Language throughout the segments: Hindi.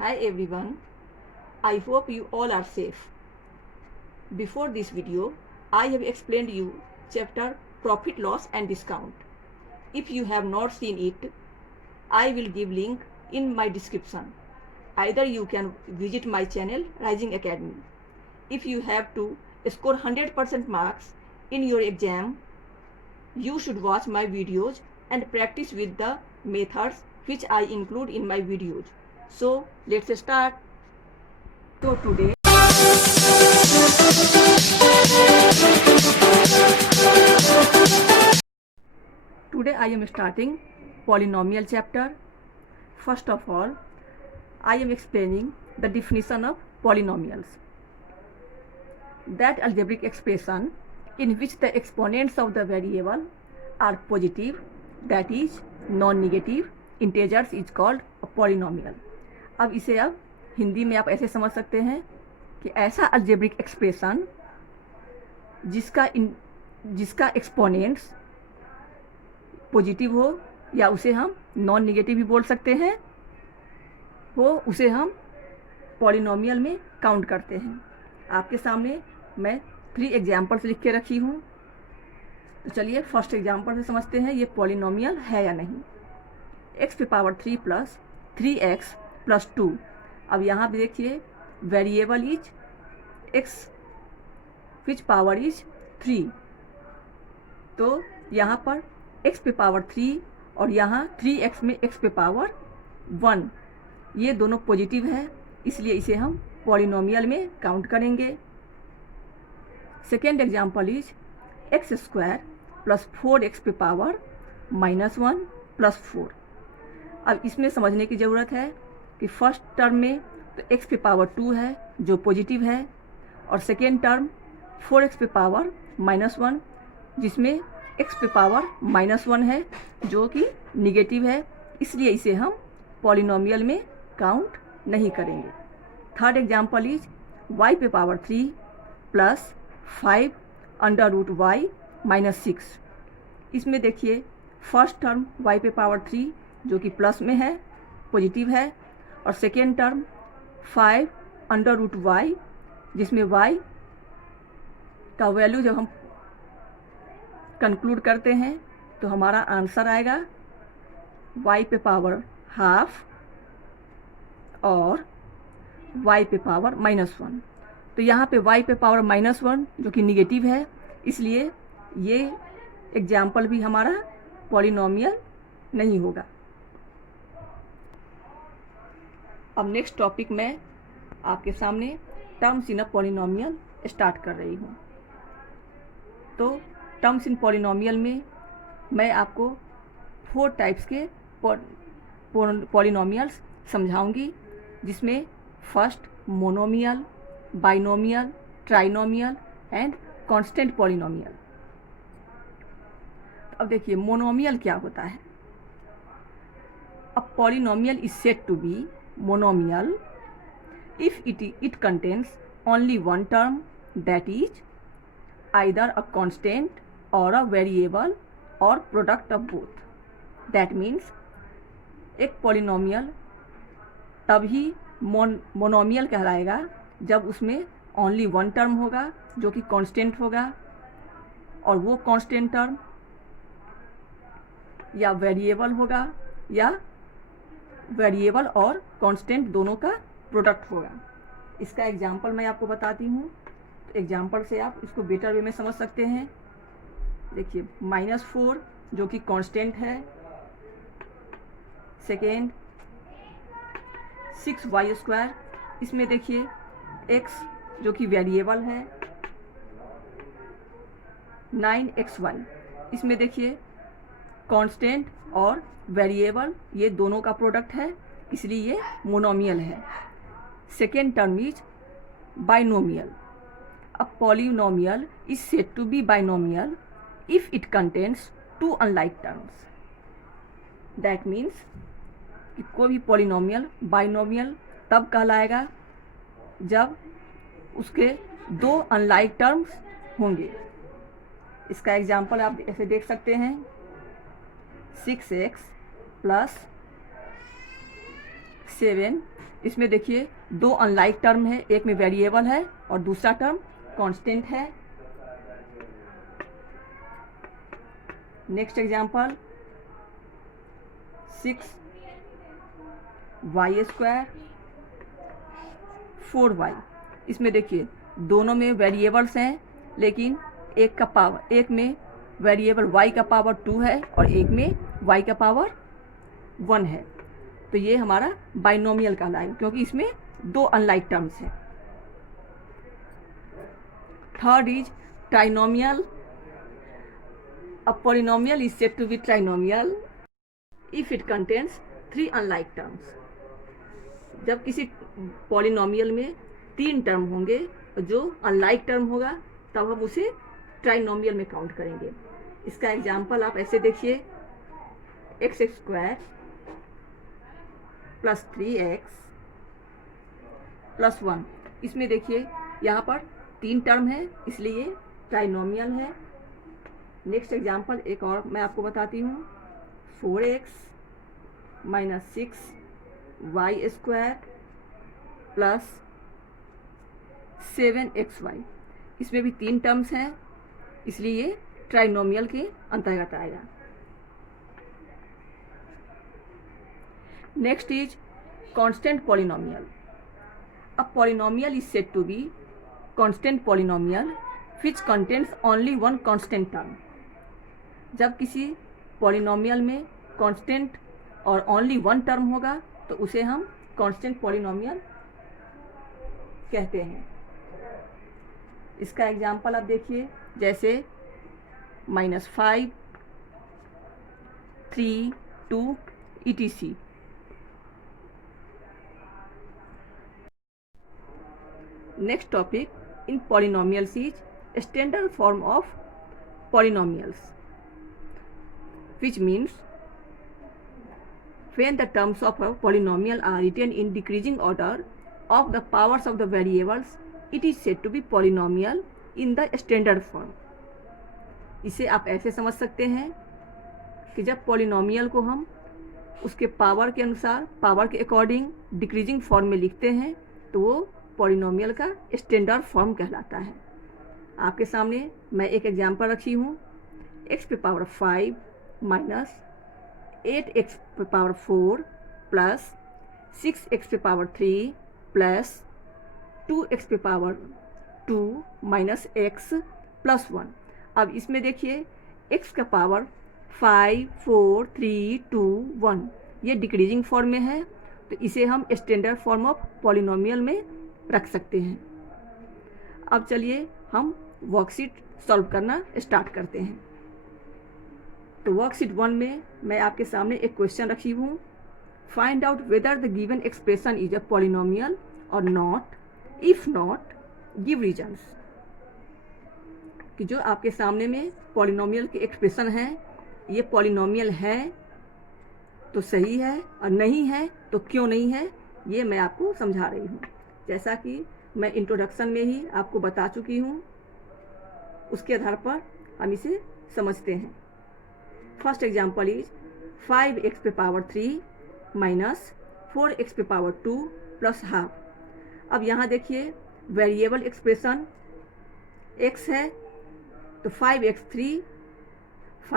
Hi everyone, I hope you all are safe. Before this video, I have explained you chapter Profit, Loss and Discount. If you have not seen it, I will give link in my description. Either you can visit my channel Rising Academy. If you have to score 100% marks in your exam, you should watch my videos and practice with the methods which I include in my videos. So let's start. So today I am starting polynomial chapter. First of all, I am explaining the definition of polynomials. That algebraic expression in which the exponents of the variable are positive, that is non-negative integers is called a polynomial. अब इसे आप हिंदी में आप ऐसे समझ सकते हैं कि ऐसा अलजेब्रिक एक्सप्रेशन जिसका एक्सपोनेंट्स पॉजिटिव हो या उसे हम नॉन निगेटिव भी बोल सकते हैं, वो उसे हम पॉलिनोमियल में काउंट करते हैं. आपके सामने मैं 3 एग्जाम्पल्स लिख के रखी हूँ. तो चलिए फर्स्ट एग्जाम्पल से समझते हैं ये पॉलिनोमियल है या नहीं. x पे पावर 3 प्लस 3x प्लस 2. अब यहाँ भी देखिए variable is x which power is 3. तो यहाँ पर x पे पावर 3 और यहाँ 3x में x पे पावर 1, ये दोनों पॉजिटिव है, इसलिए इसे हम पॉलिनोमियल में काउंट करेंगे. Second example is x square plus 4x पे पावर -1 प्लस 4. अब इसमें समझने की ज़रूरत है कि फर्स्ट टर्म में तो x पे पावर 2 है जो पॉजिटिव है, और सेकेंड टर्म 4x पे पावर -1 जिसमें x पे पावर -1 है जो कि निगेटिव है, इसलिए इसे हम पॉलिनोमियल में काउंट नहीं करेंगे. थर्ड एग्जाम्पल इज y पे power 3 plus 5 under root y minus 6. इसमें देखिए फर्स्ट टर्म y पे पावर 3 जो कि प्लस में है, पॉजिटिव है, और second term 5 under root y जिसमें y का वैल्यू जब हम कंक्लूड करते हैं तो हमारा आंसर आएगा y पे पावर हाफ और y पे पावर -1. तो यहाँ पे y पे पावर -1 जो कि निगेटिव है, इसलिए ये एग्जाम्पल भी हमारा पॉलिनोमियल नहीं होगा. अब नेक्स्ट टॉपिक मैं आपके सामने terms in a polynomial start कर रही हूँ. तो टर्म्स इन पॉलिनोमियल में मैं आपको 4 टाइप्स के पॉलिनोमियल्स समझाऊंगी, जिसमें first monomial, binomial, trinomial and constant polynomial. अब देखिए मोनोमियल क्या होता है. अब polynomial is said to be monomial if it contains only one term, that is either a constant or a variable or product of both. That means एक पॉलिनोमियल तभी मोनोमियल कहलाएगा जब उसमें ओनली वन टर्म होगा जो कि कांस्टेंट होगा, और वो कांस्टेंट टर्म या वेरिएबल होगा या वेरिएबल और कांस्टेंट दोनों का प्रोडक्ट होगा. इसका एग्जाम्पल मैं आपको बताती हूँ. तो एग्जाम्पल से आप इसको बेटर वे में समझ सकते हैं. देखिए -4 जो कि कांस्टेंट है, सेकेंड 6y², इसमें देखिए x जो कि वेरिएबल है, 9xy, इसमें देखिए कांस्टेंट और वेरिएबल ये दोनों का प्रोडक्ट है, इसलिए ये मोनोमियल है. Second term is binomial. A polynomial is said to be binomial if it contains 2 unlike terms. That means कि कोई भी पॉलिनोमियल बाइनोमियल तब कहलाएगा जब उसके 2 अनलाइक टर्म्स होंगे. इसका एग्जाम्पल आप ऐसे देख सकते हैं 6x प्लस 7, इसमें देखिए दो अनलाइक टर्म है, एक में वेरिएबल है और दूसरा टर्म कांस्टेंट है। नेक्स्ट एग्जांपल 6y² 4y, इसमें देखिए दोनों में वेरिएबल्स हैं, लेकिन एक में वेरिएबल y का पावर 2 है और एक में y का पावर 1 है। तो ये हमारा बाइनोमियल कहलाएगा क्योंकि इसमें दो अनलाइक टर्म्स हैं। Third is trinomial. A polynomial is said to be trinomial if it contains 3 unlike terms. जब किसी पॉलिनोमियल में 3 टर्म होंगे और जो अनलाइक टर्म होगा तब हम उसे ट्राइनोमियल में काउंट करेंगे। इसका एग्जाम्पल आप ऐसे देखिए, x² + 3x + 1। इसमें देखिए यहाँ पर 3 टर्म है इसलिए ट्राइनोमियल है। नेक्स्ट एग्जाम्पल एक और मैं आपको बताती हूँ, 4x - 6y² + 7xy। इसमें भी 3 टर्म्स हैं इसलिए ये ट्राइनोमियल के अंतर्गत आएगा। Next is constant polynomial. A polynomial is said to be constant polynomial which contains only one constant term। जब किसी पॉलिनोमियल में कांस्टेंट और ओनली वन टर्म होगा तो उसे हम कांस्टेंट पॉलिनोमियल कहते हैं। इसका एग्जाम्पल आप देखिए, जैसे -5, 3, 2 etc। Next topic in polynomials is standard form of polynomials, which means when the terms of a polynomial are written in decreasing order of the powers of the variables, it is said to be polynomial in the standard form। इसे आप ऐसे समझ सकते हैं कि जब पॉलिनोमियल को हम उसके पावर के अनुसार, पावर के अकॉर्डिंग डिक्रीजिंग फॉर्म में लिखते हैं तो वो पॉलिनोमियल का स्टैंडर्ड फॉर्म कहलाता है। आपके सामने मैं एक एग्जांपल रखी हूँ, x⁵ - 8x⁴ + 6x⁴ + 2x⁴ - x + 1। अब इसमें देखिए x का पावर 5, 4, 3, 2, 1 ये डिक्रीजिंग फॉर्म में है तो इसे हम स्टैंडर्ड फॉर्म ऑफ पॉलिनोमियल में रख सकते हैं। अब चलिए हम वर्कशीट सॉल्व करना स्टार्ट करते हैं। तो वर्कशीट 1 में मैं आपके सामने एक क्वेश्चन रखी हूँ, find out whether the given expression is a polynomial और not, if not give reasons. कि जो आपके सामने में पॉलिनोमियल के एक्सप्रेशन हैं, ये पॉलिनोमियल है तो सही है और नहीं है तो क्यों नहीं है, ये मैं आपको समझा रही हूँ। जैसा कि मैं इंट्रोडक्शन में ही आपको बता चुकी हूँ, उसके आधार पर हम इसे समझते हैं। First example is 5x⁵ - 4x⁵ + half. अब यहाँ देखिए वेरिएबल एक्सप्रेशन x है तो 5x⁵ -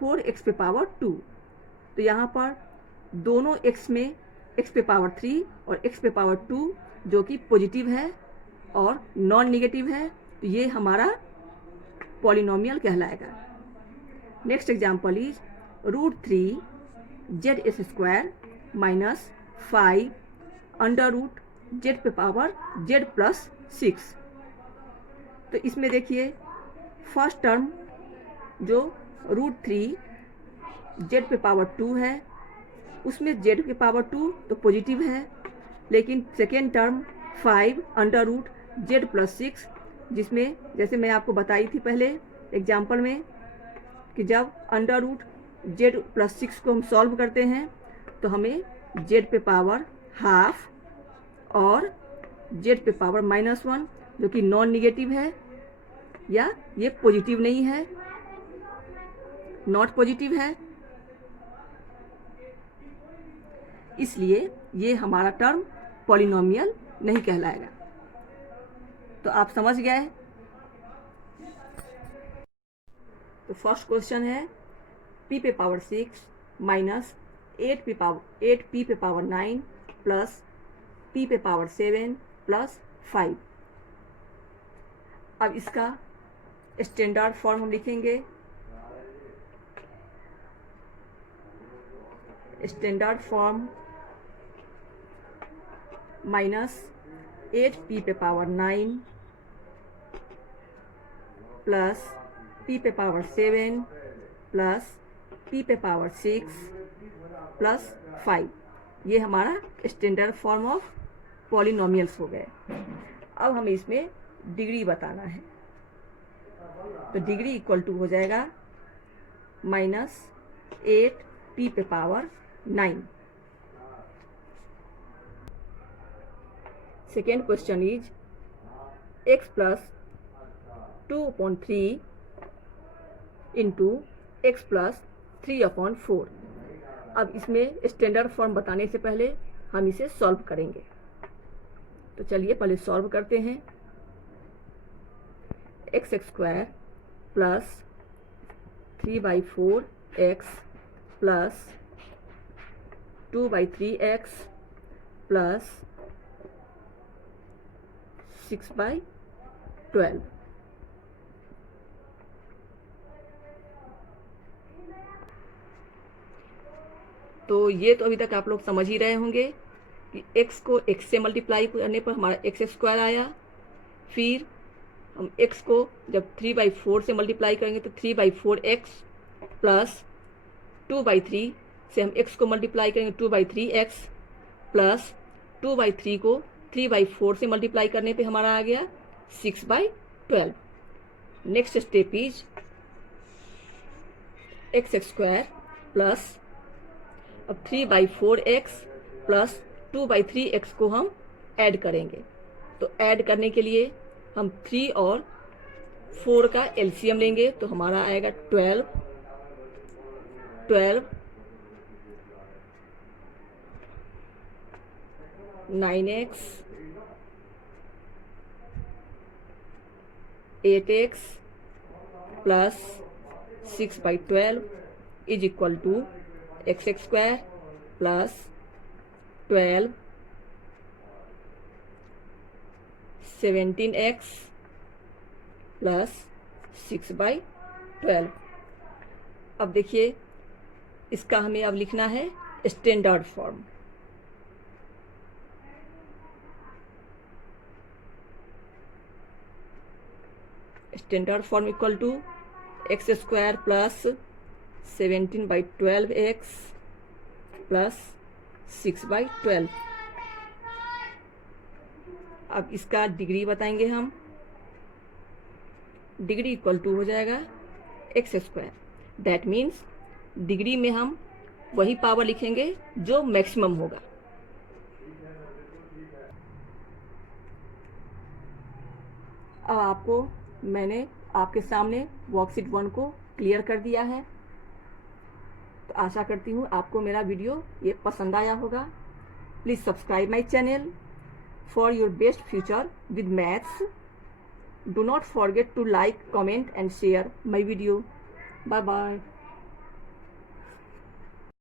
4x⁵ तो यहाँ पर दोनों x में x⁵ और x⁵ जो कि पॉजिटिव है और नॉन निगेटिव है तो ये हमारा पॉलिनोमियल कहलाएगा। Next example is √3 z² - 5 √z⁴ + 6। तो इसमें देखिए फर्स्ट टर्म जो √3 z⁴ है उसमें z⁴ तो पॉजिटिव है, लेकिन सेकेंड टर्म 5 √z + 6 जिसमें जैसे मैं आपको बताई थी पहले एग्जाम्पल में कि जब √z + 6 को हम सॉल्व करते हैं तो हमें z⁴ हाफ और z⁴ -1 जो कि नॉन निगेटिव है या ये पॉजिटिव नहीं है, नॉट पॉजिटिव है, इसलिए ये हमारा टर्म पॉलिनोमियल नहीं कहलाएगा। तो आप समझ गए। तो फर्स्ट क्वेश्चन है p पे पावर 6 माइनस 8p पे पावर 9 प्लस p पे पावर 7 प्लस 5। अब इसका स्टैंडर्ड फॉर्म हम लिखेंगे। स्टैंडर्ड फॉर्म माइनस 8p पे पावर 9 प्लस p पे पावर 7 प्लस p पे पावर 6 प्लस 5। ये हमारा स्टैंडर्ड फॉर्म ऑफ पॉलिनोमियल्स हो गए। अब हमें इसमें डिग्री बताना है। तो डिग्री इक्वल टू हो जाएगा माइनस 8p पे power 9। Second question is x plus 2/3 into x plus 3/4। अब इसमें स्टैंडर्ड फॉर्म बताने से पहले हम इसे सॉल्व करेंगे। तो चलिए पहले सॉल्व करते हैं। X square plus 3/4x plus 2/3x plus 6/12। तो ये तो अभी तक आप लोग समझ ही रहे होंगे कि x को x से मल्टीप्लाई करने पर हमारा एक्स स्क्वायर आया। फिर हम x को जब 3/4 से मल्टीप्लाई करेंगे तो 3/4x प्लस 2/3 से हम x को मल्टीप्लाई करेंगे 2/3x प्लस 2/3 को 3/4 से मल्टीप्लाई करने पे हमारा आ गया 6/12। Next step is x square plus अब 3/4x प्लस 2/3x को हम ऐड करेंगे। तो ऐड करने के लिए हम 3 और 4 का एलसीएम लेंगे तो हमारा आएगा 12 9x 8x plus 6/12 is equal to x square plus 12 17x plus 6/12। अब देखिए इसका हमें अब लिखना है standard form. Standard form equal to x square plus 17/12x plus 6/12। अब इसका डिग्री बताएंगे हम। डिग्री इक्वल टू हो जाएगा x square. That means degree में हम वही पावर लिखेंगे जो मैक्सिमम होगा। अब आपको मैंने आपके सामने वर्कशीट 1 को क्लियर कर दिया है। तो आशा करती हूँ आपको मेरा वीडियो ये पसंद आया होगा। Please subscribe my channel for your best future with maths. Do not forget to like, comment and share my video. Bye bye.